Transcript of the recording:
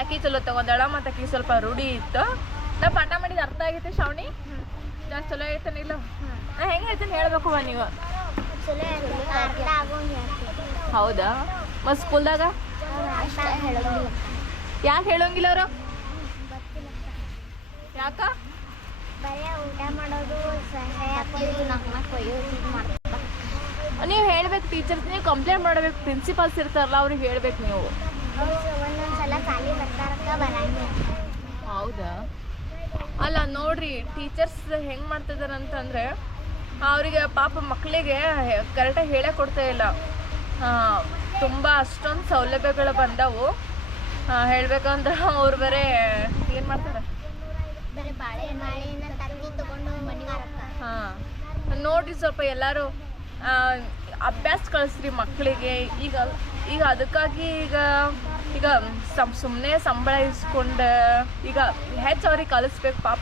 ಅಕ್ಕಿ ಚಲೋ ತಗೊಂಡಾಳ ಮತ್ತು ಅಕ್ಕಿ ಸ್ವಲ್ಪ ರೂಢಿ ಇತ್ತು. ನಾ ಪಾಠ ಮಾಡಿದ ಅರ್ಥ ಆಗೈತೆ ಶ್ರಾವಣಿ? ಜಾಸ್ತಿ ಚಲೋ ಐತನಿಲ್ಲ? ನಾ ಹೆಂಗೆ ಹೇಳ್ತೀನಿ ಹೇಳ್ಬೇಕು ನೀವು? ಹೌದಾ? ಮತ್ತು ಸ್ಕೂಲ್ದಾಗ ಯಾಕೆ ಹೇಳೋಂಗಿಲ್ಲ ಅವರು? ಯಾಕ? ಊಟ ಮಾಡೋದು ನೀವು ಹೇಳ್ಬೇಕು ಟೀಚರ್ಸ್, ನೀವು ಕಂಪ್ಲೇಂಟ್ ಮಾಡಬೇಕು. ಪ್ರಿನ್ಸಿಪಾಲ್ಸ್ ಇರ್ತಾರಲ್ಲ ಅವ್ರಿಗೆ ಹೇಳ್ಬೇಕು ನೀವು. ಒಂದೊಂದ್ಸಲ ಖಾಲಿ ಬರ್ತಾರಕ್ಕ ಬರಂಗಿಲ್ಲ. ಹೌದಾ? ಅಲ್ಲ ನೋಡ್ರಿ, ಟೀಚರ್ಸ್ ಹೆಂಗೆ ಮಾಡ್ತಿದ್ದಾರೆ ಅಂತಂದರೆ ಅವರಿಗೆ ಪಾಪ ಮಕ್ಕಳಿಗೆ ಕರೆಕ್ಟಾಗಿ ಹೇಳೇ ಕೊಡ್ತಾ ಇಲ್ಲ. ತುಂಬ ಅಷ್ಟೊಂದು ಸೌಲಭ್ಯಗಳು ಬಂದವು. ಹೇಳ್ಬೇಕಂದ್ರೆ ಅವ್ರು ಬೇರೆ ಏನು ಮಾಡ್ತಾರೆ, ಹಾಂ ನೋಡಿರಿ ಸ್ವಲ್ಪ ಎಲ್ಲರೂ ಅಭ್ಯಾಸ ಕಳಿಸ್ರಿ ಮಕ್ಕಳಿಗೆ. ಈಗ ಅದಕ್ಕಾಗಿ ಈಗ ಸುಮ್ಮನೆ ಸಂಬಳ ಇಸ್ಕೊಂಡು ಈಗ ಹೆಚ್ಚು ಅವ್ರಿಗೆ ಕಲಿಸ್ಬೇಕು ಪಾಪ.